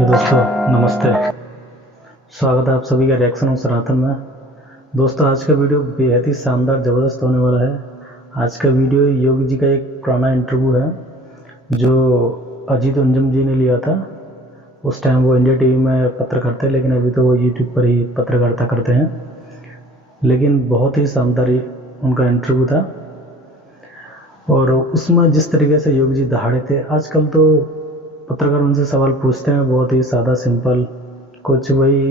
Hello दोस्तों, नमस्ते। स्वागत है आप सभी का रिएक्शन ऑफ सनातन में। दोस्तों, आज का वीडियो बेहद ही शानदार ज़बरदस्त होने वाला है। आज का वीडियो योगी जी का एक पुराना इंटरव्यू है जो अजीत अंजुम जी ने लिया था। उस टाइम वो इंडिया टीवी में पत्रकार थे, लेकिन अभी तो वो यूट्यूब पर ही पत्रकारिता करते हैं। लेकिन बहुत ही शानदार उनका इंटरव्यू था और उसमें जिस तरीके से योगी जी दहाड़े थे। आजकल तो पत्रकार उनसे सवाल पूछते हैं बहुत ही सादा सिंपल, कुछ वही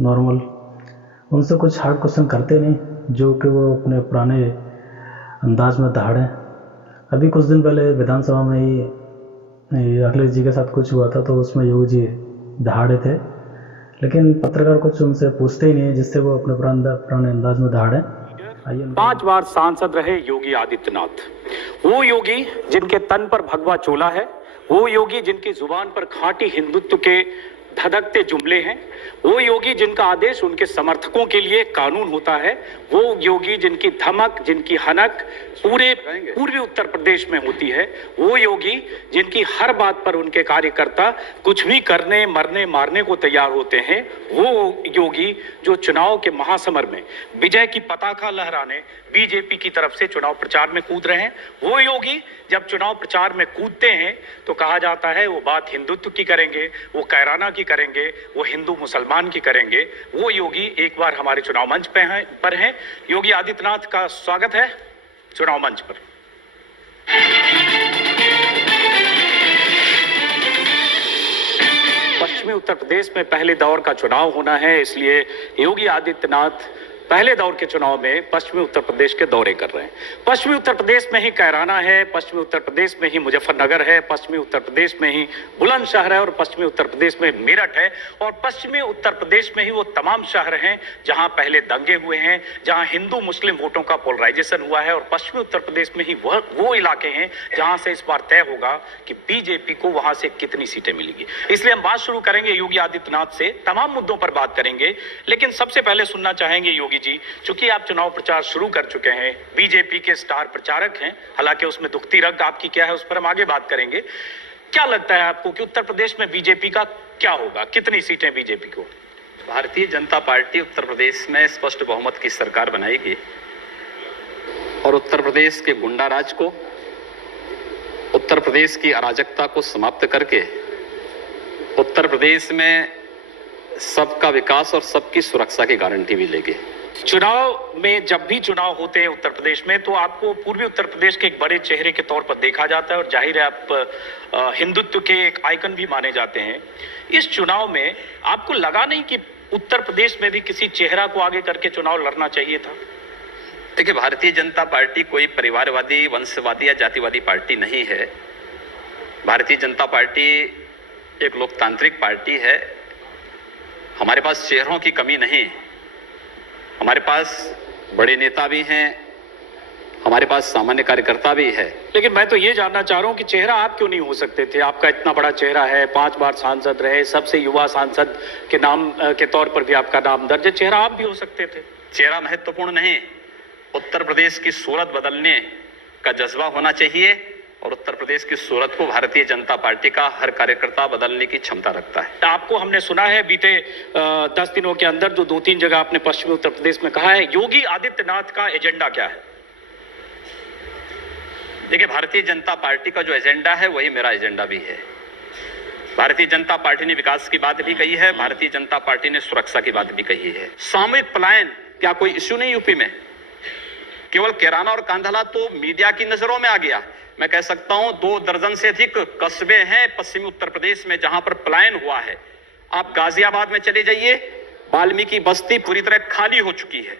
नॉर्मल, उनसे कुछ हार्ड क्वेश्चन करते नहीं, जो कि वो अपने पुराने अंदाज में दहाड़ें। अभी कुछ दिन पहले विधानसभा में ही अखिलेश जी के साथ कुछ हुआ था, तो उसमें योगी जी दहाड़े थे, लेकिन पत्रकार कुछ उनसे पूछते ही नहीं है जिससे वो अपने पुराने अंदाज में दहाड़ें। 5 बार सांसद रहे योगी आदित्यनाथ, वो योगी जिनके तन पर भगवा चोला है, वो योगी जिनकी जुबान पर खांटी हिंदुत्व के धधकते जुमले हैं, वो योगी जिनका आदेश उनके समर्थकों के लिए कानून होता है, वो योगी जिनकी धमक, जिनकी हनक पूरे पूर्वी उत्तर प्रदेश में होती है, वो योगी जिनकी हर बात पर उनके कार्यकर्ता कुछ भी करने, मरने, मारने को तैयार होते हैं, वो योगी जो चुनाव के महासमर में विजय की पताका लहराने बीजेपी की तरफ से चुनाव प्रचार में कूद रहे हैं, वो योगी जब चुनाव प्रचार में कूदते हैं तो कहा जाता है वो बात हिंदुत्व की करेंगे, वो कैराना की करेंगे, वो हिंदू मुसलमान की करेंगे। वो योगी एक बार हमारे चुनाव मंच पर हैं। योगी आदित्यनाथ का स्वागत है चुनाव मंच पर। पश्चिमी उत्तर प्रदेश में पहले दौर का चुनाव होना है, इसलिए योगी आदित्यनाथ पहले दौर के चुनाव में पश्चिमी उत्तर प्रदेश के दौरे कर रहे हैं। पश्चिमी उत्तर प्रदेश में ही कैराना है, पश्चिमी उत्तर प्रदेश में ही मुजफ्फरनगर है, पश्चिमी उत्तर प्रदेश में ही बुलंदशहर है और पश्चिमी उत्तर प्रदेश में मेरठ है और पश्चिमी उत्तर प्रदेश में ही वो तमाम शहर हैं जहां पहले दंगे हुए हैं, जहां हिंदू मुस्लिम वोटों का पोलराइजेशन हुआ है और पश्चिमी उत्तर प्रदेश में ही वो इलाके हैं जहां से इस बार तय होगा कि बीजेपी को वहां से कितनी सीटें मिलेंगी। इसलिए हम बात शुरू करेंगे योगी आदित्यनाथ से, तमाम मुद्दों पर बात करेंगे, लेकिन सबसे पहले सुनना चाहेंगे योगी जी, चूंकि आप चुनाव प्रचार शुरू कर चुके हैं, बीजेपी के स्टार प्रचारक हैं, हालांकि उसमें दुखती रग आपकी क्या है उस पर हम आगे बात करेंगे। क्या लगता है आपको कि उत्तर प्रदेश में बीजेपी का क्या होगा, कितनी सीटें बीजेपी को? भारतीय जनता पार्टी उत्तर प्रदेश में स्पष्ट बहुमत की सरकार बनाएगी और उत्तर प्रदेश के गुंडा राज को, उत्तर प्रदेश की अराजकता को समाप्त करके उत्तर प्रदेश में सबका विकास और सबकी सुरक्षा की गारंटी भी लेगी। चुनाव में जब भी चुनाव होते हैं उत्तर प्रदेश में तो आपको पूर्वी उत्तर प्रदेश के एक बड़े चेहरे के तौर पर देखा जाता है और जाहिर है आप हिंदुत्व के एक आइकन भी माने जाते हैं। इस चुनाव में आपको लगा नहीं कि उत्तर प्रदेश में भी किसी चेहरा को आगे करके चुनाव लड़ना चाहिए था? देखिए, भारतीय जनता पार्टी कोई परिवारवादी, वंशवादी या जातिवादी पार्टी नहीं है। भारतीय जनता पार्टी एक लोकतांत्रिक पार्टी है। हमारे पास चेहरों की कमी नहीं, हमारे पास बड़े नेता भी हैं, हमारे पास सामान्य कार्यकर्ता भी है। लेकिन मैं तो ये जानना चाह रहा हूं कि चेहरा आप क्यों नहीं हो सकते थे? आपका इतना बड़ा चेहरा है, 5 बार सांसद रहे, सबसे युवा सांसद के नाम के तौर पर भी आपका नाम दर्ज है, चेहरा आप भी हो सकते थे। चेहरा महत्वपूर्ण नहीं, उत्तर प्रदेश की सूरत बदलने का जज्बा होना चाहिए और उत्तर प्रदेश की सूरत को भारतीय जनता पार्टी का हर कार्यकर्ता बदलने की क्षमता रखता है। आपको हमने सुना है बीते 10 दिनों के अंदर जो 2-3 जगह आपने पश्चिमी उत्तर प्रदेश में कहा है, योगी आदित्यनाथ का एजेंडा क्या है? देखिए, भारतीय जनता पार्टी का जो एजेंडा है वही मेरा एजेंडा भी है। भारतीय जनता पार्टी ने विकास की बात भी कही है, भारतीय जनता पार्टी ने सुरक्षा की बात भी कही है। सामूहिक पलायन क्या कोई इश्यू नहीं यूपी में? केवल कैराना और कांधला तो मीडिया की नजरों में आ गया। मैं कह सकता हूं 2 दर्जन से अधिक कस्बे हैं पश्चिमी उत्तर प्रदेश में जहां पर पलायन हुआ है। आप गाजियाबाद में चले जाइए, वाल्मीकि बस्ती पूरी तरह खाली हो चुकी है,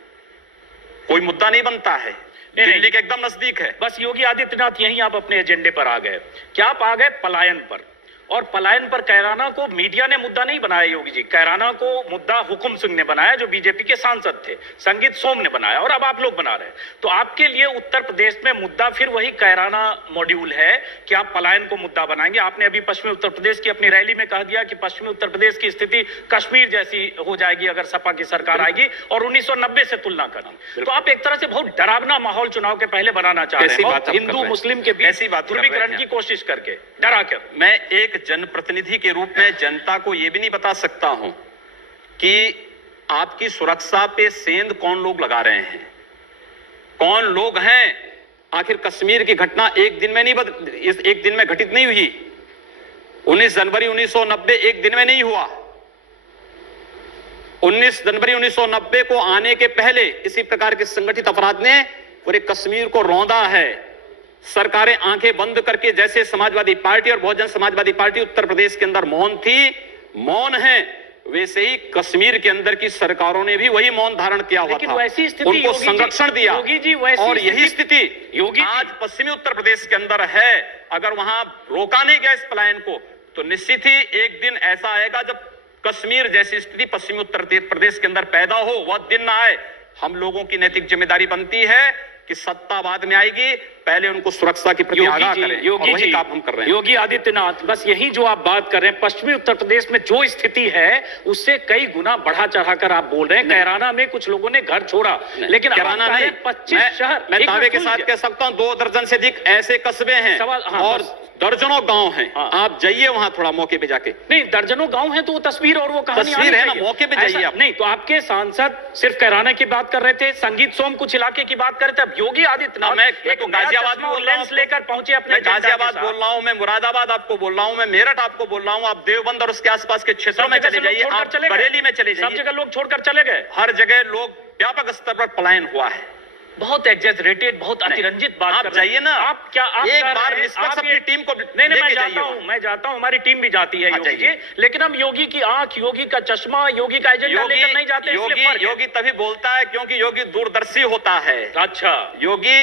कोई मुद्दा नहीं बनता है, दिल्ली के एकदम नजदीक है। बस योगी आदित्यनाथ यहीं आप अपने एजेंडे पर आ गए। क्या आप आ गए पलायन पर? और पलायन पर कैराना को मीडिया ने मुद्दा नहीं बनाया योगी जी, कैराना को मुद्दा हुकुम सिंह ने बनाया जो बीजेपी के सांसद थे, संगीत सोम ने बनाया और अब आप लोग बना रहे हैं। तो आपके लिए उत्तर प्रदेश में मुद्दा फिर वही कैराना मॉड्यूल है कि आप पलायन को मुद्दा बनाएंगे? आपने अभी पश्चिमी उत्तर प्रदेश की अपनी रैली में कह दिया कि पश्चिमी उत्तर प्रदेश की स्थिति कश्मीर जैसी हो जाएगी अगर सपा की सरकार आएगी और 1990 से तुलना करें। तो आप एक तरह से बहुत डरावना माहौल चुनाव के पहले बनाना चाह रहे हैं, हिंदू मुस्लिम के बीच ध्रुवीकरण की कोशिश करके डरा कर। मैं एक जनप्रतिनिधि के रूप में जनता को यह भी नहीं बता सकता हूं कि आपकी सुरक्षा पे सेंध कौन लोग लगा रहे हैं, कौन लोग हैं। आखिर कश्मीर की घटना एक दिन में एक दिन में घटित नहीं हुई। 19 जनवरी 1990 एक दिन में नहीं हुआ। 19 जनवरी 1990 को आने के पहले इसी प्रकार के संगठित अपराध ने पूरे कश्मीर को रौंदा है। सरकारें आंखें बंद करके, जैसे समाजवादी पार्टी और बहुजन समाजवादी पार्टी उत्तर प्रदेश के अंदर मौन थी, मौन है, वैसे ही कश्मीर के अंदर की सरकारों ने भी वही मौन धारण किया हुआ था, वैसी स्थिति उनको संरक्षण दिया। और यही स्थिति आज पश्चिमी उत्तर प्रदेश के अंदर है। अगर वहां रोका नहीं गया इस पलायन को, तो निश्चित ही एक दिन ऐसा आएगा जब कश्मीर जैसी स्थिति पश्चिमी उत्तर प्रदेश के अंदर पैदा हो। वह दिन ना आए। हम लोगों की नैतिक जिम्मेदारी बनती है कि सत्ता बाद में आएगी, पहले उनको सुरक्षा की प्रति आगाह करें। योगी जी, काम हम कर रहे हैं। योगी आदित्यनाथ, बस यही जो आप बात कर रहे हैं, पश्चिमी उत्तर प्रदेश में जो स्थिति है उससे कई गुना बढ़ा चढ़ाकर आप बोल रहे हैं। कैराना में कुछ लोगों ने घर छोड़ा, लेकिन कैराना नहीं, 25 शहर, मैं दावे के साथ कह सकता हूं 2 दर्जन से अधिक ऐसे कस्बे हैं और दर्जनों गांव हैं। आप जाइए वहां थोड़ा मौके पे जाके। नहीं, दर्जनों गांव हैं तो वो तस्वीर और वो कहानी तस्वीर है ना, मौके पे जाइए आप। नहीं तो आपके सांसद सिर्फ कैराना की बात कर रहे थे, संगीत सोम कुछ इलाके की बात कर रहे थे। अब योगी आदित्यनाथ मैं तो गाजियाबाद बोल रहा हूं, लेकर पहुंचे अपने, गाजियाबाद बोल रहा हूं, मैं मुरादाबाद आपको बोल रहा हूं, मैं मेरठ आपको बोल रहा हूं। आप देवबंद और उसके आसपास के क्षेत्रों में चले जाइए, आप बरेली में चले जाइए, सब जगह लोग छोड़कर चले गए। हर जगह लोग व्यापक स्तर पर पलायन हुआ है। बहुत एग्जैजरेटेड, बहुत अतिरंजित बात आप जाइए ना, आप क्या आप एक बार निष्पक्ष अपनी टीम को नहीं, मैं जाता हूं, हमारी टीम भी जाती है योगी जी, लेकिन हम योगी की आंख, योगी का चश्मा, योगी का एजेंडा लेकर नहीं जाते। योगी तभी बोलता है क्योंकि योगी दूरदर्शी होता है। अच्छा, योगी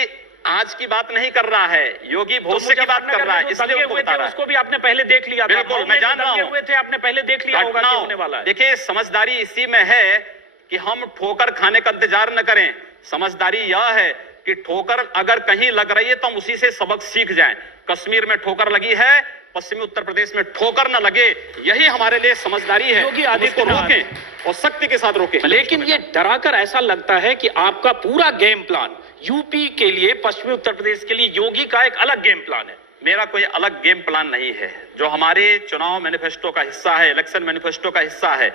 आज की बात नहीं कर रहा है, योगी भविष्य की बात कर रहा है, इसलिए वो बता रहा है। उसको भी आपने पहले देख लिया। बिल्कुल, मैं जान रहा हूं, हुए थे, आपने पहले देख लिया होगा क्या होने वाला है। देखिए, समझदारी इसी में है कि हम ठोकर खाने का इंतजार न करें। समझदारी यह है कि ठोकर अगर कहीं लग रही है तो हम उसी से सबक सीख जाएं। कश्मीर में ठोकर लगी है, पश्चिमी उत्तर प्रदेश में ठोकर न लगे, यही हमारे लिए समझदारी है। योगी आदित्यनाथ रोकें और सख्ती के साथ रोकें। लेकिन ये डराकर ऐसा लगता है कि आपका पूरा गेम प्लान यूपी के लिए, पश्चिमी उत्तर प्रदेश के लिए योगी का एक अलग गेम प्लान है। मेरा कोई अलग गेम प्लान नहीं है। जो हमारे चुनाव मैनिफेस्टो का हिस्सा है, इलेक्शन मैनिफेस्टो का हिस्सा है,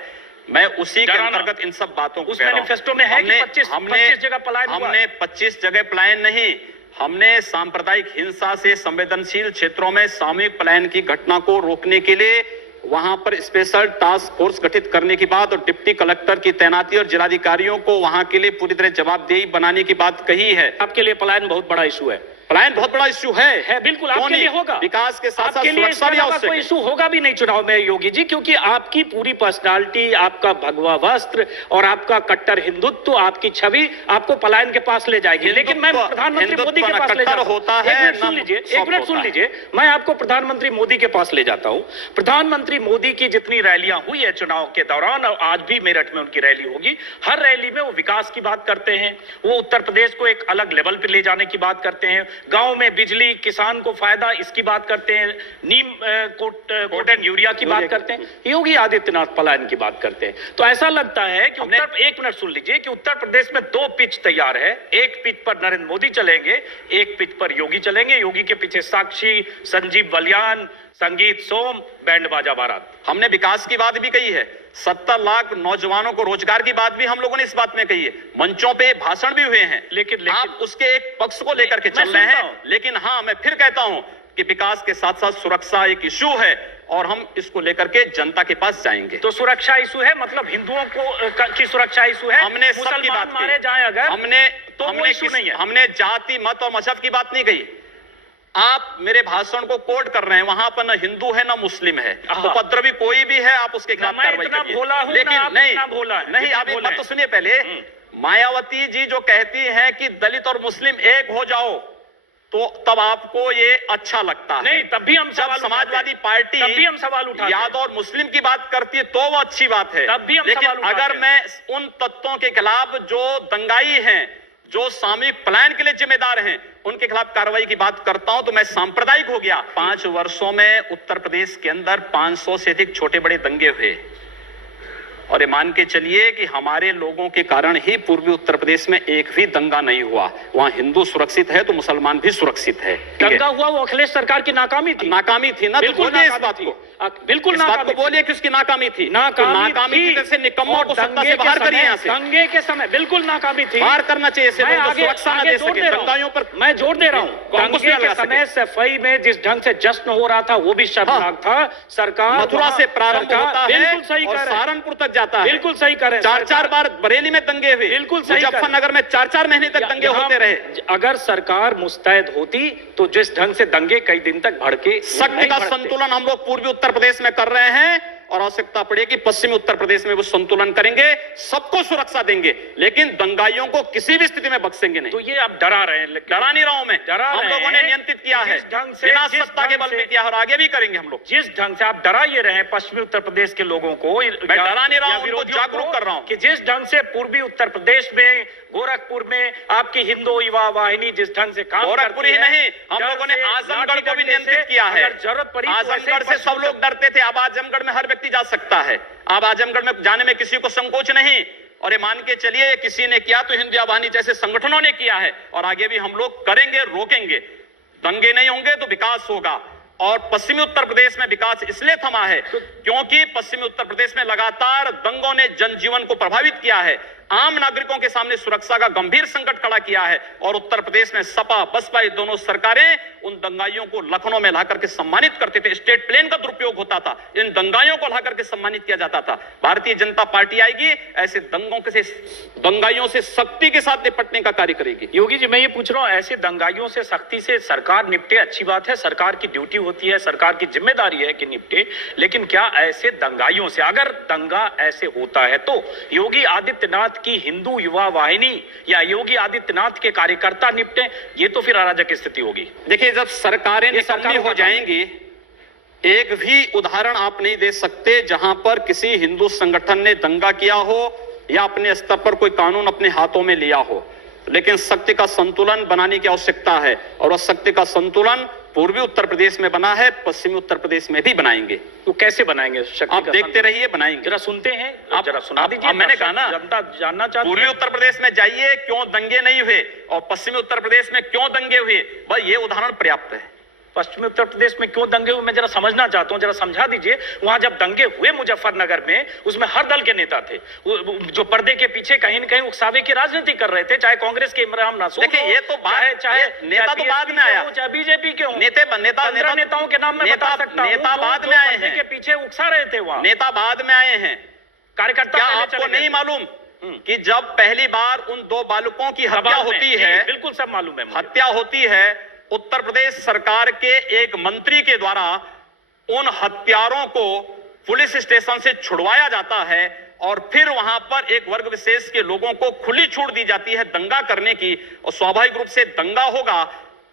मैं उसी के अंतर्गत इन सब बातों को उस मैनिफेस्टो में है कि 25 जगह पलायन हुआ। हमने 25 जगह पलायन नहीं, हमने सांप्रदायिक हिंसा से संवेदनशील क्षेत्रों में सामूहिक पलायन की घटना को रोकने के लिए वहां पर स्पेशल टास्क फोर्स गठित करने की बात और डिप्टी कलेक्टर की तैनाती और जिलाधिकारियों को वहां के लिए पूरी तरह जवाबदेही बनाने की बात कही है। आपके लिए पलायन बहुत बड़ा इशू है। पलायन बहुत बड़ा इश्यू है बिल्कुल, आपके लिए होगा। विकास के साथ साथ सुरक्षा भी आवश्यक है। कोई इशू होगा भी नहीं चुनाव में योगी जी, क्योंकि आपकी पूरी पर्सनालिटी, आपका भगवा वस्त्र और आपका कट्टर हिंदुत्व, आपकी छवि आपको पलायन के पास ले जाएगी। लेकिन मैं प्रधानमंत्री मोदी के पास ले जाता हूं। एक मिनट सुन लीजिए, मैं आपको प्रधानमंत्री मोदी के पास ले जाता हूं। प्रधानमंत्री मोदी की जितनी रैलियां हुई है चुनाव के दौरान, और आज भी मेरठ में उनकी रैली होगी, हर रैली में वो विकास की बात करते हैं, वो उत्तर प्रदेश को एक अलग लेवल पर ले जाने की बात करते हैं, गांव में बिजली, किसान को फायदा, इसकी बात करते हैं, नीम कोटेड यूरिया की बात करते हैं, योगी आदित्यनाथ पलायन की बात करते हैं। तो ऐसा लगता है कि एक मिनट सुन लीजिए कि उत्तर प्रदेश में 2 पिच तैयार है। एक पिच पर नरेंद्र मोदी चलेंगे, एक पिच पर योगी चलेंगे। योगी के पीछे साक्षी, संजीव बलियान, संगीत सोम, बैंड बाजा बारात। हमने विकास की बात भी कही है, 70 लाख नौजवानों को रोजगार की बात भी हम लोगों ने इस बात में कही है, मंचों पे भाषण भी हुए हैं। लेकिन आप उसके एक पक्ष को लेकर के चल रहे हैं। लेकिन हाँ, मैं फिर कहता हूं कि विकास के साथ साथ सुरक्षा एक इशू है और हम इसको लेकर के जनता के पास जाएंगे। तो सुरक्षा इशू है, मतलब हिंदुओं को की सुरक्षा इशू है। हमने सबकी बात मारे जाए अगर, हमने जाति, मत और मजहब की बात नहीं कही। आप मेरे भाषण को कोट कर रहे हैं, वहां पर न हिंदू है न मुस्लिम है, उपद्रवी कोई भी है, आप उसके खिलाफ कार्रवाई करिए। लेकिन नहीं, आप एक बात तो सुनिए पहले। मायावती जी जो कहती हैं कि दलित और मुस्लिम एक हो जाओ, तो तब आपको ये अच्छा लगता है। नहीं, तब भी हम समाजवादी पार्टी यादव और मुस्लिम की बात करती है तो वो अच्छी बात है। तब भी हम लेकिन अगर मैं उन तत्वों के खिलाफ जो दंगाई हैं, जो सामूहिक पलायन के लिए जिम्मेदार हैं, उनके खिलाफ कार्रवाई की बात करता हूं तो मैं सांप्रदायिक हो गया। 5 वर्षों में उत्तर प्रदेश के अंदर 500 से अधिक छोटे बड़े दंगे हुए, और ये मान के चलिए कि हमारे लोगों के कारण ही पूर्वी उत्तर प्रदेश में एक भी दंगा नहीं हुआ। वहां हिंदू सुरक्षित है तो मुसलमान भी सुरक्षित है। दंगा हुआ वो अखिलेश सरकार की नाकामी थी ना, तो बोलिए इस बात को। बिल्कुल इस बात नाकामी को बोलिए कि उसकी नाकामी थी। नाकामी थी जैसे निकम्मों को सत्ता से बाहर करिए यहाँ से। दंगे के समय बिल्कुल नाकामी थी, बाहर करना चाहिए इसे, मैं लोगों को आगे सुरक्षा न दे सके दंगाइयों पर। मैं जोर दे रहा हूँ, दंगे के समय सफाई में जिस ढंग से जश्न हो रहा था वो भी शर्मनाक था। सरकार मथुरा से प्रारंभ होता है बिल्कुल सही और कर रहे हैं, सहारनपुर तक जाता है। बिल्कुल सही कर रहे हैं। 4-4 बार बरेली में दंगे हुए, बिल्कुल सही कर रहे हैं। मुजफ्फरनगर में 4-4 महीने तक दंगे होते रहे। अगर सरकार मुस्तैद होती तो जिस ढंग से दंगे कई दिन तक भड़के, शक्ति का संतुलन हम लोग पूर्वी उत्तर प्रदेश में कर रहे हैं और आवश्यकता पड़ेगी पश्चिमी उत्तर प्रदेश में वो संतुलन करेंगे, सबको सुरक्षा देंगे, लेकिन दंगाइयों को किसी भी स्थिति में बख्शेंगे नहीं। तो ये आप डरा रहे हैं, डरा नहीं रहा हूं मैं, हम लोगों ने नियंत्रित किया है, बिना सत्ता के बल पे किया और आगे भी करेंगे हम लोग। जिस ढंग से आप डरा ये रहे हैं पश्चिमी उत्तर प्रदेश के लोगों को, मैं डरा नहीं रहा हूं, उनको जागरूक कर रहा हूं कि जिस ढंग से पूर्वी उत्तर प्रदेश में गोरखपुर में आपकी हिंदू युवा वाहिनी जिस ढंग से काम गोरखपुर ही नहीं, हम लोगों ने आजमगढ़ को भी नियंत्रित किया है। जरूरत पड़ी आजमगढ़ से सब लोग डरते थे, अब आजमगढ़ में हर व्यक्ति जा सकता है। अब आजमगढ़ में जाने में किसी को संकोच नहीं, और ये मान के चलिए किसी ने किया तो हिंदू वाहिनी जैसे संगठनों ने किया है, और आगे भी हम लोग करेंगे, रोकेंगे। दंगे नहीं होंगे तो विकास होगा। और पश्चिमी उत्तर प्रदेश में विकास इसलिए थमा है क्योंकि पश्चिमी उत्तर प्रदेश में लगातार दंगों ने जनजीवन को प्रभावित किया है, आम नागरिकों के सामने सुरक्षा का गंभीर संकट खड़ा किया है। और उत्तर प्रदेश में सपा बसपा ये दोनों सरकारें उन दंगाइयों को लखनऊ में लाकर के सम्मानित करते थे, स्टेट प्लेन का दुरुपयोग होता था, इन दंगाइयों को लाकर के सम्मानित किया जाता था। भारतीय जनता पार्टी आएगी, ऐसे दंगाइयों से सख्ती के साथ निपटने का कार्य करेगी। योगी जी मैं ये पूछ रहा हूं, ऐसे दंगाइयों से सख्ती से सरकार निपटे, अच्छी बात है, सरकार की ड्यूटी होती है, सरकार की जिम्मेदारी है कि निपटे, लेकिन क्या ऐसे दंगाइयों से, अगर दंगा ऐसे होता है तो योगी आदित्यनाथ की हिंदू युवा वाहिनी या योगी आदित्यनाथ के कार्यकर्ता निपटे, ये तो फिर अराजक स्थिति होगी। देखिए जब सरकारें निकम्मी हो जाएंगी, एक भी उदाहरण आप नहीं दे सकते जहां पर किसी हिंदू संगठन ने दंगा किया हो या अपने स्तर पर कोई कानून अपने हाथों में लिया हो, लेकिन शक्ति का संतुलन बनाने की आवश्यकता है, और वह शक्ति का संतुलन पूर्वी उत्तर प्रदेश में बना है, पश्चिमी उत्तर प्रदेश में भी बनाएंगे। तो कैसे बनाएंगे? आप देखते रहिए, बनाएंगे। जरा सुनते हैं, आप जरा सुना दीजिए। मैंने कहा ना, जनता जानना चाहती है। पूर्वी उत्तर प्रदेश में जाइए क्यों दंगे नहीं हुए, और पश्चिमी उत्तर प्रदेश में क्यों दंगे हुए, बस ये उदाहरण पर्याप्त है। पश्चिमी उत्तर प्रदेश में क्यों दंगे हुए मैं जरा समझना चाहता हूं, जरा समझा दीजिए। वहां जब दंगे हुए मुजफ्फरनगर में, उसमें हर दल के नेता थे जो पर्दे के पीछे कहीं न कहीं उकसावे की राजनीति कर रहे थे, चाहे कांग्रेस के इमरान नासूर, देखिए ये तो चाहे नेता तो बाद में आया, चाहे बीजेपी के हो, नेताओं के नाम में बता सकता हूं, नेता बाद में आए हैं, के पीछे उकसा रहे थे वहां, नेता बाद में आए हैं। कार्यकर्ता क्या आपको नहीं मालूम कि जब पहली बार उन 2 बालकों की हत्या होती है, बिल्कुल सब मालूम है, हत्या होती है, उत्तर प्रदेश सरकार के एक मंत्री के द्वारा उन हत्यारों को पुलिस स्टेशन से छुड़वाया जाता है, और फिर वहां पर एक वर्ग विशेष के लोगों को खुली छूट दी जाती है दंगा करने की, और स्वाभाविक रूप से दंगा होगा,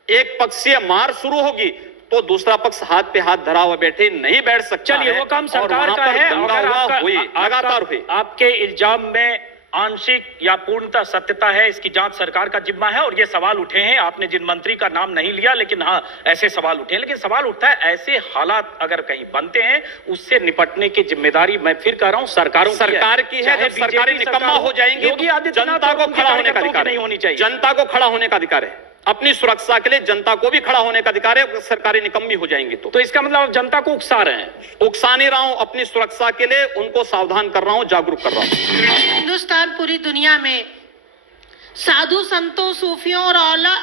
एक पक्षीय मार शुरू होगी तो दूसरा पक्ष हाथ पे हाथ धरा हुआ बैठे नहीं बैठ सकता। चलिए वो काम सरकार का है, लगातार हुई। आपके इल्जाम में आंशिक या पूर्णतः सत्यता है, इसकी जांच सरकार का जिम्मा है, और ये सवाल उठे हैं, आपने जिन मंत्री का नाम नहीं लिया, लेकिन हाँ ऐसे सवाल उठे हैं, लेकिन सवाल उठता है ऐसे हालात अगर कहीं बनते हैं, उससे निपटने की जिम्मेदारी मैं फिर कह रहा हूं सरकार की है। जब सरकारें निकम्मा हो जाएंगी तो जनता को खड़ा होने का अधिकार नहीं होनी चाहिए, जनता को खड़ा होने का अधिकार है, अपनी सुरक्षा के लिए जनता को भी खड़ा होने का अधिकार है। सरकारें निकम्मी हो जाएंगी तो इसका मतलब आप जनता को उकसा रहे हैं? उकसा नहीं रहा हूं, अपनी सुरक्षा के लिए उनको सावधान कर रहा हूं, जागरूक कर रहा हूं। हिंदुस्तान पूरी दुनिया में साधु संतों, सूफियों और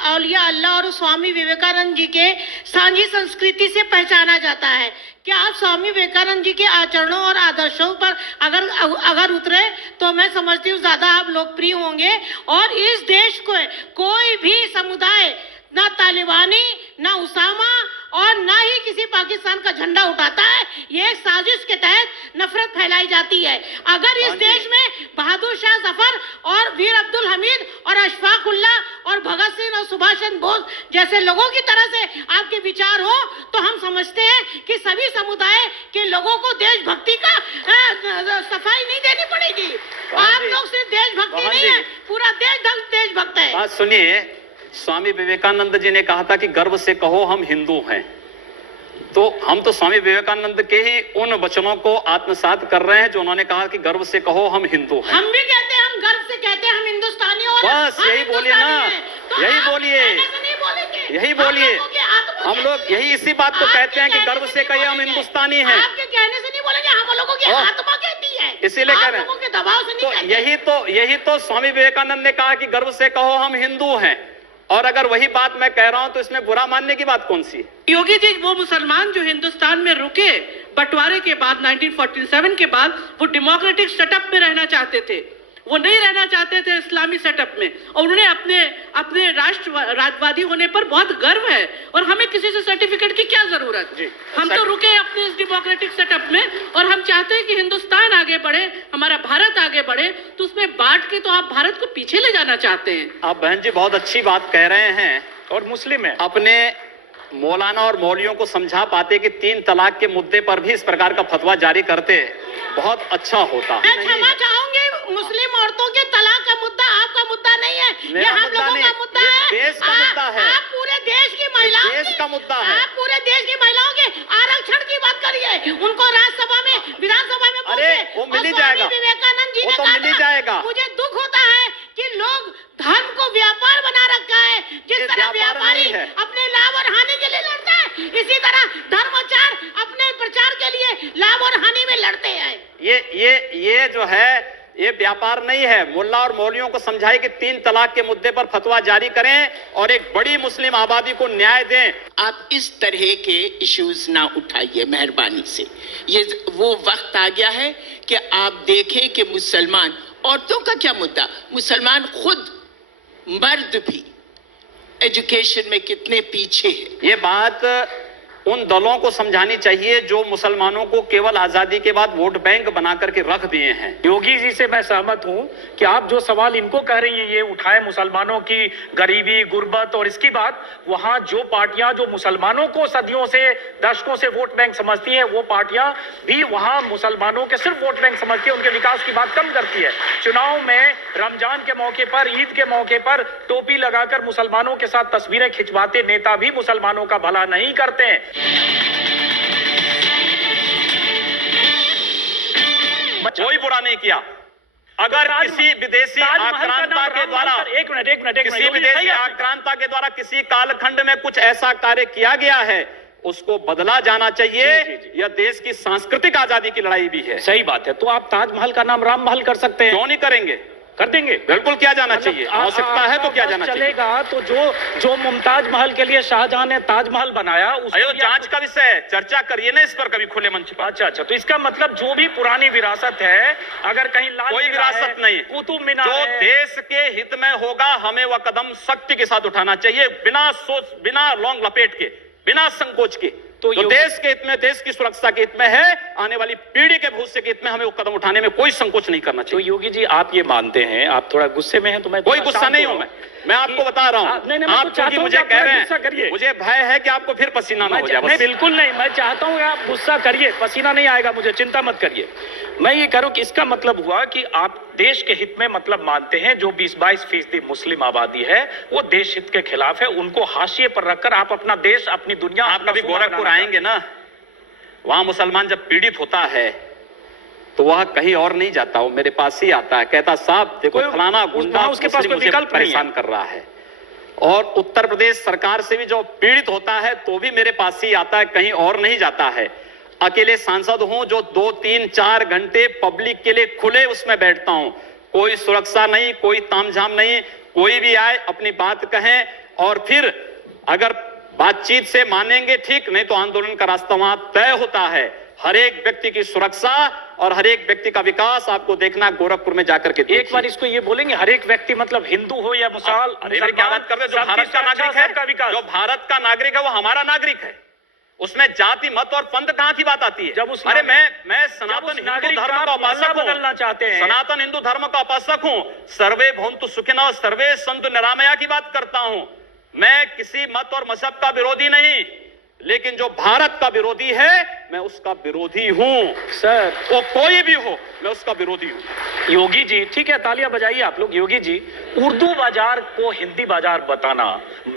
औलिया अल्लाह और स्वामी विवेकानंद जी के सांझी संस्कृति से पहचाना जाता है। क्या आप स्वामी विवेकानंद जी के आचरणों और आदर्शों पर अगर उतरे तो मैं समझती हूँ ज्यादा आप लोकप्रिय होंगे, और इस देश को कोई भी समुदाय, ना तालिबानी, ना उसामा और ना ही किसी पाकिस्तान का झंडा उठाता है। ये एक साजिश के तहत नफरत फैलाई जाती है। अगर इस देश में बहादुर शाह जफर और वीर अब्दुल हमीद और अशफाक उल्लाह और भगत सिंह और सुभाष चंद्र बोस जैसे लोगों की तरह से आपके विचार हो, तो हम समझते हैं कि सभी समुदाय के लोगों को देशभक्ति का सफाई नहीं देनी पड़ेगी। आप लोग सिर्फ देशभक्ति नहीं है, पूरा देश देशभक्त है। बात सुनिए, स्वामी विवेकानंद जी ने कहा था कि गर्व से कहो हम हिंदू हैं, तो हम तो स्वामी विवेकानंद के ही उन वचनों को आत्मसात कर रहे हैं जो उन्होंने कहा कि गर्व से कहो हम हिंदू हैं। हम भी कहते हैं, हम गर्व से कहते हैं हम हिंदुस्तानी, और बस यही बोलिए ना, यही बोलिए, यही बोलिए। हम लोग यही इसी बात को कहते हैं कि गर्व से कहिए हम हिंदुस्तानी हैं। आपके ये आत्मा कहती है, इसीलिए कह रहे हैं। लोगों के दबाव से नहीं तो कहते। यही तो स्वामी विवेकानंद ने कहा कि गर्व से कहो हम हिंदू हैं, और अगर वही बात मैं कह रहा हूं तो इसमें बुरा मानने की बात कौन सी है? योगी जी, वो मुसलमान जो हिंदुस्तान में रुके बंटवारे के बाद 1947 के बाद, वो डेमोक्रेटिक सेटअप में रहना चाहते थे, वो नहीं रहना चाहते थे इस्लामी सेटअप में, और उन्हें अपने राष्ट्रवादी होने पर बहुत गर्व है, और हमें किसी से सर्टिफिकेट की क्या जरूरत जी? हम तो रुके अपने इस डेमोक्रेटिक सेटअप में, और हम चाहते हैं कि हिंदुस्तान आगे बढ़े, हमारा भारत आगे बढ़े, तो उसमें बांट के तो आप भारत को पीछे ले जाना चाहते हैं। आप बहन जी बहुत अच्छी बात कह रहे हैं, और मुस्लिम है। अपने मौलाना और मौलवियों को समझा पाते कि 3 तलाक के मुद्दे पर भी इस प्रकार का फतवा जारी करते, बहुत अच्छा होता। मैं क्षमा चाहूंगी, मुस्लिम औरतों के तलाक का मुद्दा आपका मुद्दा नहीं है, ये हम लोगों का मुद्दा है, देश का मुद्दा है। आप पूरे देश की महिलाओं देश का मुद्दा है। आप पूरे देश की महिलाओं के आरक्षण की बात करिए, उनको राज्यसभा में, विधानसभा में अरे वो मिल ही जाएगा, विवेकानंद जी वो ने तो कहा मिल ही था, जाएगा। मुझे दुख होता है कि लोग धर्म को व्यापार बना रखा है, जिस तरह व्यापारी अपने लाभ और हानि के लिए लड़ता है, इसी तरह धर्माचार अपने प्रचार के लिए लाभ और हानि में लड़ते हैं। ये जो है ये व्यापार नहीं है। मुल्ला और मौलवियों को समझाए कि 3 तलाक के मुद्दे पर फतवा जारी करें और एक बड़ी मुस्लिम आबादी को न्याय दें। आप इस तरह के इश्यूज ना उठाइए मेहरबानी से। ये वो वक्त आ गया है कि आप देखें कि मुसलमान, औरतों का क्या मुद्दा, मुसलमान खुद मर्द भी एजुकेशन में कितने पीछे है। ये बात उन दलों को समझानी चाहिए जो मुसलमानों को केवल आजादी के बाद वोट बैंक बना करके रख दिए हैं। योगी जी से मैं सहमत हूं कि आप जो सवाल इनको कह रही हैं, ये उठाए मुसलमानों की गरीबी, गुर्बत और इसकी बात, वहां जो पार्टियां जो मुसलमानों को सदियों से, दशकों से वोट बैंक समझती है, वो पार्टियां भी वहां मुसलमानों के सिर्फ वोट बैंक समझती है, उनके विकास की बात कम करती है। चुनाव में रमजान के मौके पर, ईद के मौके पर टोपी लगाकर मुसलमानों के साथ तस्वीरें खिंचवाते नेता भी मुसलमानों का भला नहीं करते हैं। कोई बुरा नहीं किया। अगर किसी विदेशी आक्रांता के द्वारा, एक मिनट, किसी विदेशी आक्रांता के द्वारा किसी कालखंड में कुछ ऐसा कार्य किया गया है, उसको बदला जाना चाहिए। यह देश की सांस्कृतिक आजादी की लड़ाई भी है। सही बात है। तो आप ताजमहल का नाम राम महल कर सकते हैं, क्यों नहीं करेंगे? कर देंगे, बिल्कुल किया जाना चाहिए। आवश्यकता है तो क्या जाना चाहिए। चलेगा तो जो मुमताज महल के लिए शाहजहां ने ताजमहल बनाया, उसको जांच का विषय है, चर्चा करिए ना इस पर कभी खुले मंच पर। अच्छा, तो इसका मतलब जो भी पुरानी विरासत है, अगर कहीं लाल कोई विरासत नहीं, कुतुब मीनार जो देश के हित में होगा, हमें वह कदम सख्ती के साथ उठाना चाहिए, बिना सोच, बिना लौंग लपेट के, बिना संकोच के। तो देश के हित में, देश की सुरक्षा के हित में है, आने वाली पीढ़ी के भविष्य के हित में हमें वो कदम उठाने में कोई संकोच नहीं करना चाहिए। तो योगी जी, आप ये मानते हैं, आप थोड़ा गुस्से में हैं, तो मैं कोई गुस्सा नहीं हूं, मैं आपको बता रहा हूं। आप क्योंकि मुझे कह रहे हैं, मुझे भय है कि आपको फिर पसीना ना हो जाए। नहीं, बिल्कुल नहीं, मैं चाहता हूं आप गुस्सा करिए, पसीना नहीं आएगा मुझे, चिंता मत करिए। मैं ये कह रहा हूं कि इसका मतलब हुआ कि आप देश के हित में मतलब मानते हैं, जो 20-22% मुस्लिम आबादी है वो देश हित के खिलाफ है, उनको हाशिए पर रखकर आप अपना देश, अपनी दुनिया। आप कभी गोरखपुर आएंगे ना, वहां मुसलमान जब पीड़ित होता है तो वह कहीं और नहीं जाता, वो मेरे पास ही आता है, कहता साहब देखो फलाना गुंडा उसके पास कोई विकल्प परेशान कर रहा है। और उत्तर प्रदेश सरकार से भी जो पीड़ित होता है तो भी मेरे पास ही आता है, कहीं और नहीं जाता है। अकेले सांसद हूं जो 2, 3, 4 घंटे पब्लिक के लिए खुले उसमें बैठता हूं, कोई सुरक्षा नहीं, कोई तामझाम नहीं, कोई भी आए अपनी बात कहें, और फिर अगर बातचीत से मानेंगे ठीक, नहीं तो आंदोलन का रास्ता वहां तय होता है। हर एक व्यक्ति की सुरक्षा और हर एक व्यक्ति का विकास आपको देखना गोरखपुर में जाकर के। एक बार इसको ये बोलेंगे, हर एक व्यक्ति मतलब हिंदू हो या मुसलमान, क्या बात कर रहे हैं? जो भारत का नागरिक है, जो भारत का नागरिक है वो हमारा नागरिक है, उसमें जाति मत और पंथ कहां की बात आती है? जब उस अरे मैं सनातन हिंदू धर्म का उपासक बदलना चाहते हैं, सनातन हिंदू धर्म का उपासक हूं, सर्वे भवन्तु सुखिनः सर्वे सन्तु निरामया की बात करता हूं। मैं किसी मत और मजहब का विरोधी नहीं, लेकिन जो भारत का विरोधी है मैं उसका विरोधी हूं सर, वो कोई भी हो, मैं उसका विरोधी हूं। योगी जी, ठीक है, तालियां बजाइए आप लोग। योगी जी, उर्दू बाजार को हिंदी बाजार बताना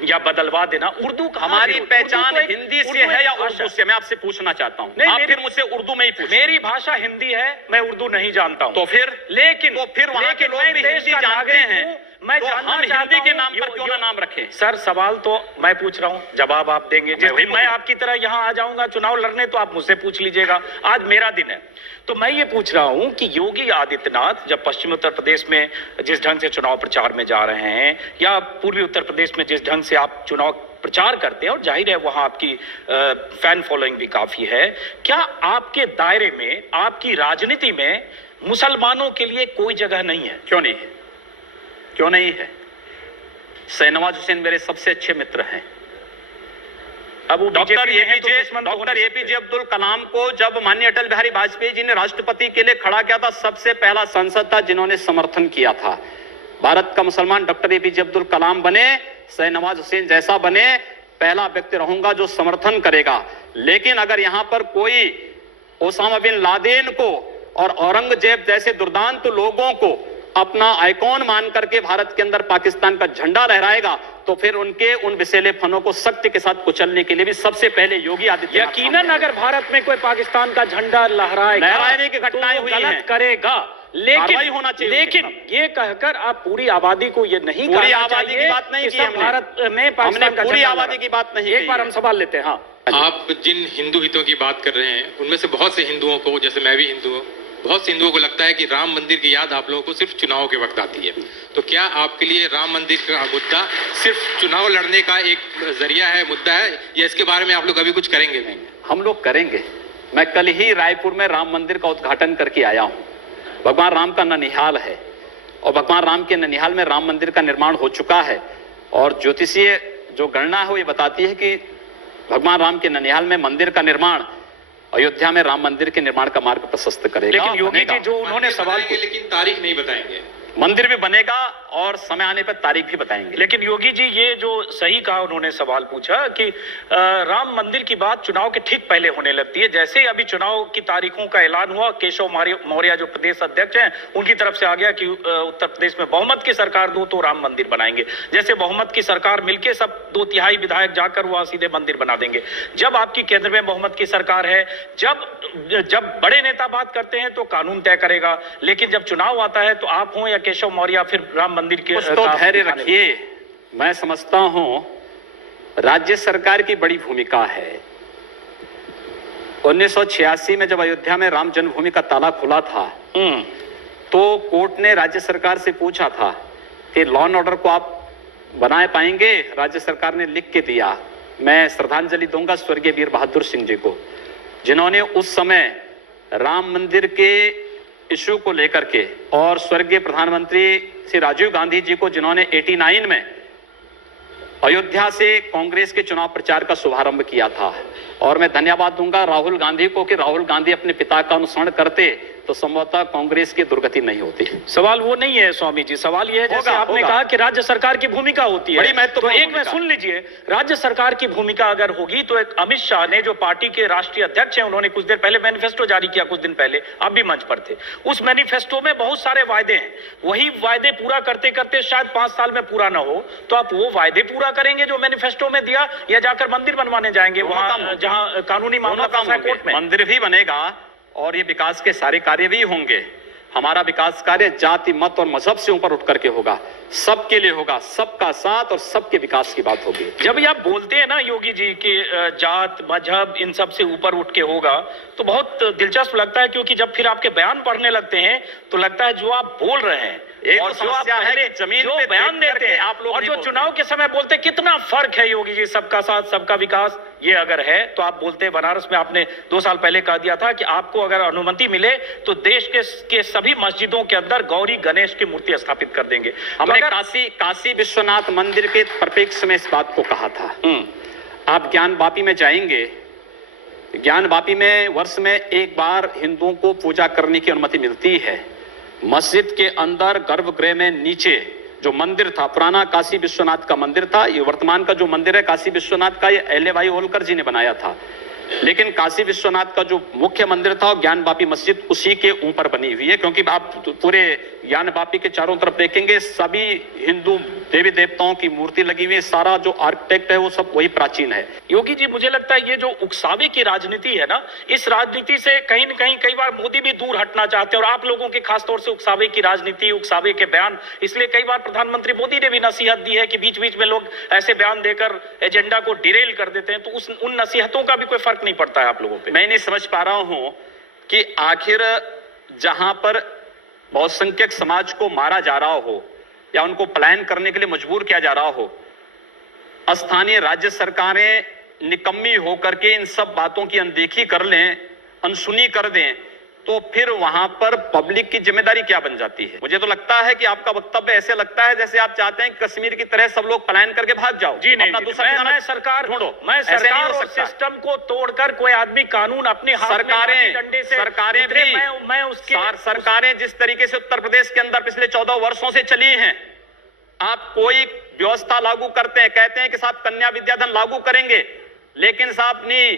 या बदलवा देना, उर्दू हमारी पहचान हिंदी से है या उर्दू से? मैं आपसे पूछना चाहता हूं, आप फिर मुझसे उर्दू में ही पूछें। मेरी भाषा हिंदी है, मैं उर्दू नहीं जानता हूं। तो फिर लेकिन वहां के लोग भी हिंदी जानते हैं। मैं तो जानना हम चाहता हिंदी के हूं, नाम पर क्यों ना नाम रखें? सर सवाल तो मैं पूछ रहा हूं, जवाब आप देंगे। जिस दिन मैं आपकी तरह यहां आ जाऊंगा चुनाव लड़ने तो आप मुझसे पूछ लीजिएगा। आज मेरा दिन है, तो मैं ये पूछ रहा हूं कि योगी आदित्यनाथ जब पश्चिमी उत्तर प्रदेश में जिस ढंग से चुनाव प्रचार में जा रहे हैं, या पूर्वी उत्तर प्रदेश में जिस ढंग से आप चुनाव प्रचार करते हैं, और जाहिर है वहां आपकी फैन फॉलोइंग भी काफी है, क्या आपके दायरे में, आपकी राजनीति में मुसलमानों के लिए कोई जगह नहीं है? क्यों नहीं है? क्यों नहीं है? शाहनवाज हुसैन मेरे सबसे अच्छे मित्र हैं। अब डॉक्टर एपीजे अब्दुल कलाम को जब माननीय अटल बिहारी वाजपेयी जी ने राष्ट्रपति के लिए खड़ा किया था, सबसे पहला सांसद था जिन्होंने समर्थन किया था। भारत का मुसलमान डॉक्टर एपीजे अब्दुल कलाम बने, शाहनवाज हुसैन जैसा बने, पहला व्यक्ति रहूंगा जो समर्थन करेगा। लेकिन अगर यहां पर कोई ओसामा बिन लादेन को और औरंगजेब जैसे दुर्दांत लोगों को अपना आइकॉन मान करके भारत के अंदर पाकिस्तान का झंडा लहराएगा, तो फिर उनके उन विषैले फनों को सख्ती के साथ कुचलने के लिए भी सबसे पहले योगी आदित्यनाथ यकीनन अगर भारत में कोई पाकिस्तान का झंडा लहराने की घटनाएं हुई गलत हैं, करेगा, लेकिन होना चाहिए। लेकिन ये कहकर आप पूरी आबादी को ये नहीं पूरी कहना आबादी चाहिए की बात नहीं कि की सब हमने। भारत में पाकिस्तान का पूरी झंडा आबादी लहरा। की बात नहीं एक बार हम सवाल लेते हैं। हाँ, आप जिन हिंदू हितों की बात कर रहे हैं, उनमें से बहुत से हिंदुओं को, जैसे मैं भी हिंदू हूँ, बहुत से हिंदुओं को लगता है कि राम मंदिर की याद आप लोगों को सिर्फ चुनाव के वक्त आती है। तो क्या आपके लिए राम मंदिर का मुद्दा सिर्फ चुनाव लड़ने का एक जरिया है, मुद्दा है, या इसके बारे में आप लोग अभी कुछ करेंगे नहीं? हम लोग करेंगे। मैं कल ही रायपुर में राम मंदिर का उद्घाटन करके आया हूं। भगवान राम का ननिहाल है, और भगवान राम के ननिहाल में राम मंदिर का निर्माण हो चुका है, और ज्योतिषीय जो गणना है वो ये बताती है कि भगवान राम के ननिहाल में मंदिर का निर्माण अयोध्या में राम मंदिर के निर्माण का मार्ग प्रशस्त करेगा। लेकिन योगी जी जो उन्होंने सवाल, लेकिन तारीख नहीं बताएंगे। मंदिर भी बनेगा और समय आने पर तारीख भी बताएंगे। लेकिन योगी जी ये जो सही कहा, उन्होंने सवाल पूछा कि राम मंदिर की बात चुनाव के ठीक पहले होने लगती है। जैसे ही अभी चुनाव की तारीखों का ऐलान हुआ, केशव मौर्य जो प्रदेश अध्यक्ष हैं, उनकी तरफ से आ गया कि उत्तर प्रदेश में बहुमत की सरकार दो तो राम मंदिर बनाएंगे। जैसे बहुमत की सरकार मिलके सब 2/3 विधायक जाकर वहां सीधे मंदिर बना देंगे। जब आपकी केंद्र में बहुमत की सरकार है, जब बड़े नेता बात करते हैं तो कानून तय करेगा, लेकिन जब चुनाव आता है तो आप हो या केशव मौर्य फिर राम मंदिर के तो धैर्य रखिए। मैं समझता हूं राज्य सरकार की बड़ी भूमिका है। 1986 में जब अयोध्या में राम जन्मभूमि का ताला खुला था, तो कोर्ट ने राज्य सरकार से पूछा था कि लॉ एंड ऑर्डर को आप बनाए पाएंगे। राज्य सरकार ने लिख के दिया। मैं श्रद्धांजलि दूंगा स्वर्गीय वीर बहादुर सिंह जी को, जिन्होंने उस समय राम मंदिर के इशू को लेकर के, और स्वर्गीय प्रधानमंत्री श्री राजीव गांधी जी को, जिन्होंने 89 में अयोध्या से कांग्रेस के चुनाव प्रचार का शुभारंभ किया था। और मैं धन्यवाद दूंगा राहुल गांधी को कि राहुल गांधी अपने पिता का अनुसरण करते तो संभवतः कांग्रेस की दुर्गति नहीं होती। सवाल वो नहीं है स्वामी जी, सवाल ये है जैसे आपने कहा कि राज्य सरकार की भूमिका होती है, बड़ी महत्वपूर्ण। तो एक में सुन लीजिए, राज्य सरकार की भूमिका अगर होगी तो एक अमित शाह ने, जो पार्टी के राष्ट्रीय अध्यक्ष हैं, उन्होंने कुछ देर पहले मैनिफेस्टो जारी किया, कुछ दिन पहले आप भी मंच पर थे। उस मैनिफेस्टो में बहुत सारे वायदे हैं। वही वायदे पूरा करते करते शायद 5 साल में पूरा ना हो, तो आप वो वायदे पूरा करेंगे जो मैनिफेस्टो में दिया, या जाकर मंदिर बनवाने जाएंगे वहां जहां कानूनी मामला कोर्ट में? मंदिर भी बनेगा और ये विकास के सारे कार्य भी होंगे। हमारा विकास कार्य जाति, मत और मजहब से ऊपर उठ करके होगा, सबके लिए होगा, सबका साथ और सबके विकास की बात होगी। जब ये आप बोलते हैं ना योगी जी कि जात मजहब इन सब से ऊपर उठ के होगा, तो बहुत दिलचस्प लगता है, क्योंकि जब फिर आपके बयान पढ़ने लगते हैं तो लगता है जो आप बोल रहे हैं और जो आप पहले जमीन जो पे बयान देते हैं आप लोग और जो चुनाव के समय बोलते हैं, कितना फर्क है योगी जी। सबका साथ सबका विकास ये अगर है तो आप बोलते हैं, बनारस में आपने 2 साल पहले कह दिया था कि आपको अगर अनुमति मिले तो देश के सभी मस्जिदों के अंदर गौरी गणेश की मूर्ति स्थापित कर देंगे। हमने काशी विश्वनाथ मंदिर के परिप्रेक्ष्य में इस बात को कहा था। आप ज्ञानवापी में जाएंगे, ज्ञानवापी में वर्ष में एक बार हिंदुओं को पूजा करने की अनुमति मिलती है। मस्जिद के अंदर गर्भगृह में नीचे जो मंदिर था, पुराना काशी विश्वनाथ का मंदिर था। ये वर्तमान का जो मंदिर है काशी विश्वनाथ का, ये अहले भाई होलकर जी ने बनाया था। लेकिन काशी विश्वनाथ का जो मुख्य मंदिर था, ज्ञान वापी मस्जिद उसी के ऊपर बनी हुई है, क्योंकि आप पूरे ज्ञान वापी के चारों तरफ देखेंगे सभी हिंदू देवी देवताओं की मूर्ति लगी हुई है, सारा जो आर्किटेक्ट है वो सब वही प्राचीन है। योगी जी, मुझे लगता है ये जो उकसावे की राजनीति है ना, इस राजनीति से कहीं न कहीं कई बार मोदी भी दूर हटना चाहते हैं, और आप लोगों के खासतौर से उकसावे की राजनीति, उकसावे के बयान, इसलिए कई बार प्रधानमंत्री मोदी ने भी नसीहत दी है कि बीच बीच में लोग ऐसे बयान देकर एजेंडा को डिरेल कर देते हैं, तो उन नसीहतों का भी कोई फर्क नहीं पड़ता है आप लोगों पे। मैं नहीं समझ पा रहा हूं कि आखिर जहां पर बहुसंख्यक समाज को मारा जा रहा हो या उनको पलायन करने के लिए मजबूर किया जा रहा हो, स्थानीय राज्य सरकारें निकम्मी होकर के इन सब बातों की अनदेखी कर लें, अनसुनी कर दें, तो फिर वहां पर पब्लिक की जिम्मेदारी क्या बन जाती है? मुझे तो लगता है कि आपका वक्तव्य ऐसे लगता है जैसे आप चाहते हैं कि कश्मीर की तरह सब लोग पलायन करके भाग जाओ। जी नहीं, मैं सरकार ढूंढो, मैं सरकार और सिस्टम को तोड़कर कोई आदमी कानून अपने हाथ में डंडे से, सरकारें भी, मैं उसके सरकारें जिस तरीके से उत्तर प्रदेश के अंदर पिछले 14 वर्षों से चली हैं, आप कोई व्यवस्था लागू करते हैं, कहते हैं कि साहब कन्या विद्याधन लागू करेंगे, लेकिन साहब नहीं,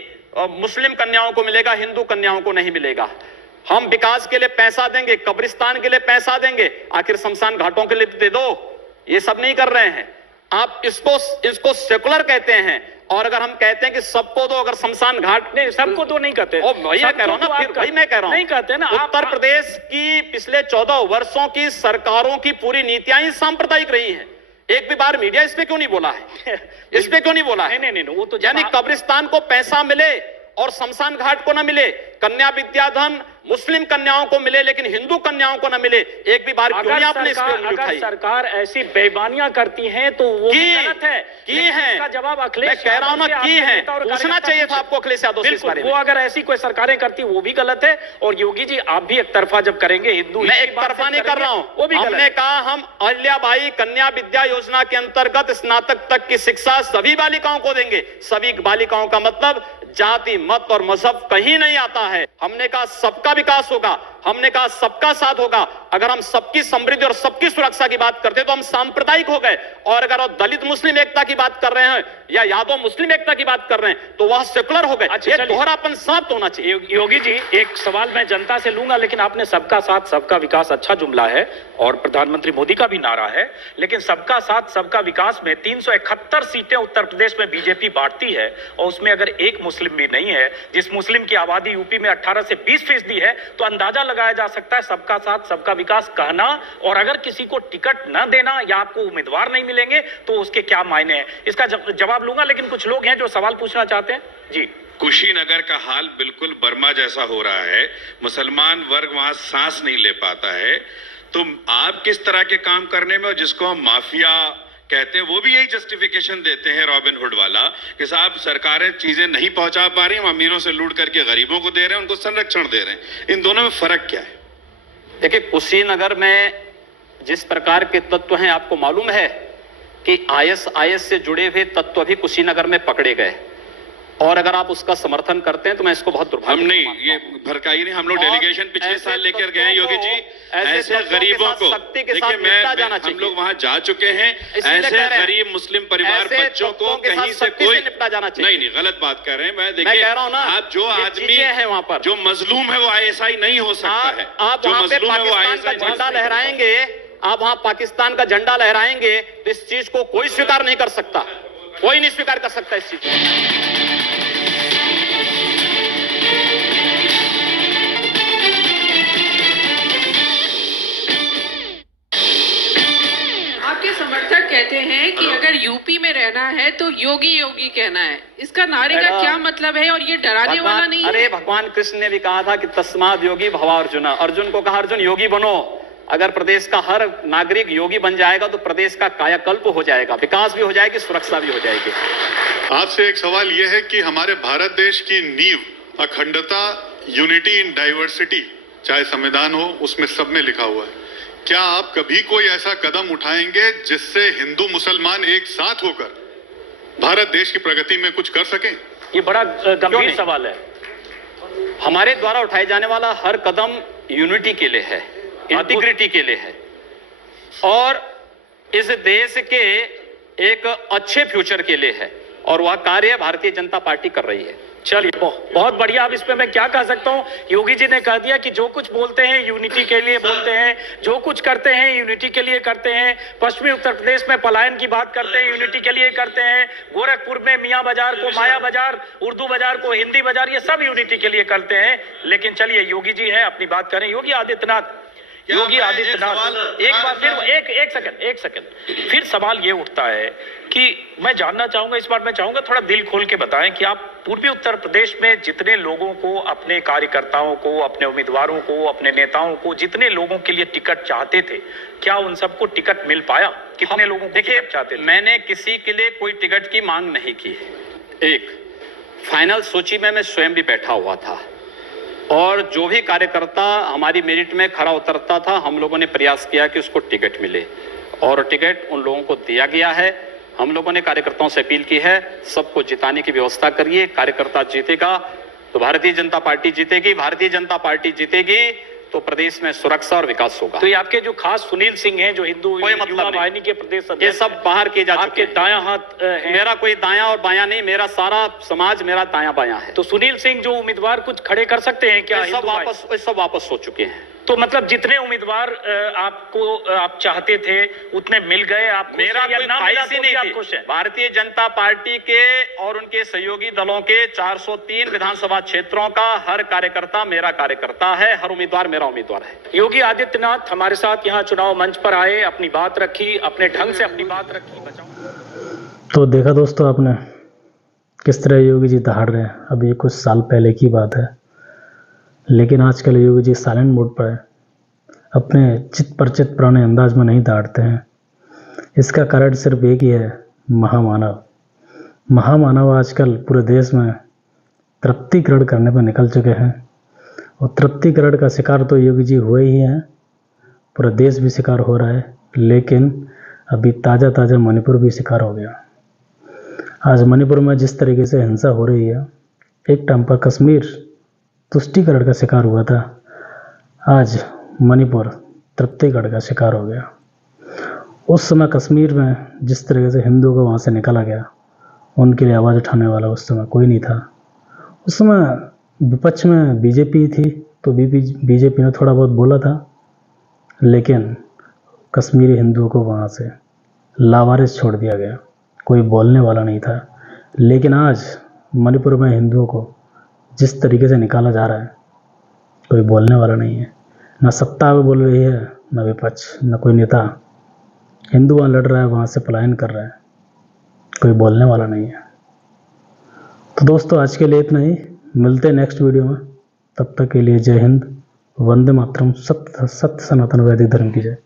मुस्लिम कन्याओं को मिलेगा, हिंदू कन्याओं को नहीं मिलेगा। हम विकास के लिए पैसा देंगे, कब्रिस्तान के लिए पैसा देंगे, आखिर शमशान घाटों के लिए दे दो। ये सब नहीं कर रहे हैं आप। इसको सेकुलर कहते हैं, और अगर हम कहते हैं कि सबको दो, अगर शमशान घाट, नहीं सबको तो नहीं कहते, वही मैं कह रहा हूं ना, फिर वही मैं कह रहा हूं, नहीं कहते ना। उत्तर प्रदेश की पिछले 14 वर्षों की सरकारों की पूरी नीतियां ही सांप्रदायिक रही हैं। एक भी बार मीडिया इस पे क्यों नहीं बोला है? इस पे क्यों नहीं बोला है? नहीं, वो तो यानी कब्रिस्तान को पैसा मिले और शमशान घाट को ना मिले, कन्या विद्याधन मुस्लिम कन्याओं को मिले लेकिन हिंदू कन्याओं को ना मिले, एक भी बार क्यों नहीं आपने इस पे उंगली उठाई? सरकार ऐसी बेईमानियां करती है तो वो गलत है, की है। इसका जवाब अखिलेश, मैं कह रहा हूं ना, की है, पूछना चाहिए था आपको अखिलेश यादव से इस बारे में। वो अगर ऐसी कोई सरकारें करती वो भी गलत है, और योगी जी आप भी एक तरफा जब करेंगे हिंदू, मैं एक तरफा नहीं कर रहा हूं, वो भी हमने कहा हम अहिल्याबाई कन्या विद्या योजना के अंतर्गत स्नातक तक की शिक्षा सभी बालिकाओं को देंगे। सभी बालिकाओं का मतलब जाति, मत और मजहब कहीं नहीं आता है। हमने कहा सबका विकास होगा, हमने कहा सबका साथ होगा। अगर हम सबकी समृद्धि और सबकी सुरक्षा की बात करते तो हम सांप्रदायिक हो गए, और अगर हम दलित मुस्लिम एकता की बात कर रहे हैं या यादव मुस्लिम एकता की बात कर रहे हैं तो वह सेकुलर हो गए। ये दोहरापन समाप्त होना चाहिए। योगी जी, एक सवाल मैं जनता से लूंगा, लेकिन आपने सबका साथ सबका विकास अच्छा जुमला है और प्रधानमंत्री मोदी का भी नारा है, लेकिन सबका साथ सबका विकास में 371 सीटें उत्तर प्रदेश में बीजेपी बांटती है, और उसमें अगर एक मुस्लिम भी नहीं है, जिस मुस्लिम की आबादी यूपी में 18 से 20% है, तो अंदाजा लगाया जा सकता है सबका साथ सबका विकास कहना, और अगर किसी को टिकट न देना या आपको उम्मीदवार नहीं मिलेंगे तो उसके क्या मायने हैं। इसका जवाब लूंगा, लेकिन कुछ लोग हैं जो सवाल पूछना चाहते हैं। जी, कुशीनगर का हाल बिल्कुल बर्मा जैसा हो रहा है, मुसलमान वर्ग वहां सांस नहीं ले पाता है, तो आप किस तरह के काम करने में, और जिसको हम माफिया कहते हैं वो भी यही जस्टिफिकेशन देते हैं रॉबिन हुड वाला, कि साहब सरकारें चीजें नहीं पहुंचा पा रही, हम अमीरों से लूट करके गरीबों को दे रहे हैं, उनको संरक्षण दे रहे हैं। इन दोनों में फर्क क्या है? देखिए, कुशीनगर में जिस प्रकार के तत्व हैं, आपको मालूम है कि आईएसआईएस से जुड़े हुए तत्व भी कुशीनगर में पकड़े गए, और अगर आप उसका समर्थन करते हैं तो मैं इसको बहुत दुर्भाग्य। हम नहीं, ये भड़काई नहीं, हम लोग डेलीगेशन पिछले साल लेकर गए हैं योगी जी, ऐसे गरीबों को। देखिए, हम लोग वहां जा चुके हैं, ऐसे गरीब मुस्लिम परिवार बच्चों को कहीं से कोई निपटा जाना चाहिए। नहीं, गलत बात कर रहे हैं। मैं देखिए, आप जो आदमी है वहां पर जो मजलूम है वो आईएसआई नहीं हो सकता है। आप वहां पे पाकिस्तान का झंडा लहराएंगे, आप वहां पाकिस्तान का झंडा लहराएंगे तो इस चीज को कोई स्वीकार नहीं कर सकता, कोई नहीं स्वीकार कर सकता इस चीज को। आपके समर्थक कहते हैं कि अगर यूपी में रहना है तो योगी योगी कहना है, इसका नारे का क्या मतलब है, और ये डराने वाला नहीं है? अरे भगवान कृष्ण ने भी कहा था कि तस्माद योगी भवा अर्जुन, अर्जुन को कहा अर्जुन योगी बनो। अगर प्रदेश का हर नागरिक योगी बन जाएगा तो प्रदेश का कायाकल्प हो जाएगा, विकास भी हो जाएगी, सुरक्षा भी हो जाएगी। आपसे एक सवाल यह है कि हमारे भारत देश की नींव अखंडता, यूनिटी इन डाइवर्सिटी, चाहे संविधान हो उसमें सब में लिखा हुआ है। क्या आप कभी कोई ऐसा कदम उठाएंगे जिससे हिंदू मुसलमान एक साथ होकर भारत देश की प्रगति में कुछ कर सकें? ये बड़ा गंभीर सवाल है। हमारे द्वारा उठाए जाने वाला हर कदम यूनिटी के लिए है, इंटीग्रिटी के लिए है, और इस देश के एक अच्छे फ्यूचर के लिए है, और वह कार्य भारतीय जनता पार्टी कर रही है। चलिए बहुत बढ़िया। अब इसमें मैं क्या कह सकता हूँ, योगी जी ने कह दिया कि जो कुछ बोलते हैं यूनिटी के लिए बोलते हैं, जो कुछ करते हैं यूनिटी के लिए करते हैं। पश्चिमी उत्तर प्रदेश में पलायन की बात करते हैं, यूनिटी के लिए करते हैं। गोरखपुर में मियाँ बाजार को माया बाजार, उर्दू बाजार को हिंदी बाजार, ये सब यूनिटी के लिए करते हैं। लेकिन चलिए योगी जी हैं, अपनी बात करें। योगी आदित्यनाथ एक बार फिर एक सेकंड फिर सवाल ये उठता है कि मैं जानना चाहूंगा, इस बार मैं चाहूंगा थोड़ा दिल खोल के बताएं कि आप पूर्वी उत्तर प्रदेश में जितने लोगों को, अपने कार्यकर्ताओं को, अपने उम्मीदवारों को, अपने नेताओं को, जितने लोगों के लिए टिकट चाहते थे, क्या उन सबको टिकट मिल पाया? कितने लोगों को टिकट चाहते थे? मैंने किसी के लिए कोई टिकट की मांग नहीं की है। एक फाइनल सूची में मैं स्वयं भी बैठा हुआ था और जो भी कार्यकर्ता हमारी मेरिट में खड़ा उतरता था, हम लोगों ने प्रयास किया कि उसको टिकट मिले और टिकट उन लोगों को दिया गया है। हम लोगों ने कार्यकर्ताओं से अपील की है, सबको जिताने की व्यवस्था करिए। कार्यकर्ता जीतेगा तो भारतीय जनता पार्टी जीतेगी, भारतीय जनता पार्टी जीतेगी तो प्रदेश में सुरक्षा और विकास होगा। तो ये आपके जो खास सुनील सिंह हैं, जो हिंदू कोई मतलब युवा वाहिनी के प्रदेश अध्यक्ष, ये सब बाहर किए जा चुके आपके दायां हाथ हैं। मेरा कोई दायां और बायां नहीं, मेरा सारा समाज मेरा दायां बायां है। तो सुनील सिंह जो उम्मीदवार कुछ खड़े कर सकते हैं क्या? सब वापस हो चुके हैं। तो मतलब जितने उम्मीदवार आप चाहते थे उतने मिल गए? आप मेरा कोई ख्वाहिश ही नहीं थी। भारतीय जनता पार्टी के और उनके सहयोगी दलों के 403 विधानसभा क्षेत्रों का हर कार्यकर्ता मेरा कार्यकर्ता है, हर उम्मीदवार मेरा उम्मीदवार है। योगी आदित्यनाथ हमारे साथ यहाँ चुनाव मंच पर आए, अपनी बात रखी, अपने ढंग से अपनी बात रखी। तो देखा दोस्तों आपने किस तरह योगी जी दहाड़ रहे हैं। अब ये कुछ साल पहले की बात है, लेकिन आजकल योगी जी साइलेंट मोड पर है, अपने चित परिचित पुराने अंदाज में नहीं दहाड़ते हैं। इसका कारण सिर्फ एक ही है, महामानव। महामानव आजकल पूरे देश में तृप्तिकरण करने पर निकल चुके हैं और तृप्तिकरण का शिकार तो योगी जी हुए ही हैं, पूरा देश भी शिकार हो रहा है। लेकिन अभी ताज़ा मणिपुर भी शिकार हो गया। आज मणिपुर में जिस तरीके से हिंसा हो रही है, एक टाइम पर कश्मीर तुष्टिकरण का शिकार हुआ था, आज मणिपुर तृप्तिकरण का शिकार हो गया। उस समय कश्मीर में जिस तरीके से हिंदुओं को वहाँ से निकाला गया, उनके लिए आवाज़ उठाने वाला उस समय कोई नहीं था। उस समय विपक्ष में बीजेपी थी, तो बीजेपी ने थोड़ा बहुत बोला था, लेकिन कश्मीरी हिंदुओं को वहाँ से लावारिस छोड़ दिया गया, कोई बोलने वाला नहीं था। लेकिन आज मणिपुर में हिंदुओं को जिस तरीके से निकाला जा रहा है, कोई बोलने वाला नहीं है। ना सत्ता में बोल रही है, ना विपक्ष, ना कोई नेता। हिंदू वहाँ लड़ रहा है, वहाँ से पलायन कर रहा है, कोई बोलने वाला नहीं है। तो दोस्तों आज के लिए इतना ही, मिलते हैं नेक्स्ट वीडियो में। तब तक के लिए जय हिंद, वंदे मातरम, सत्य सनातन वैदिक धर्म की जय।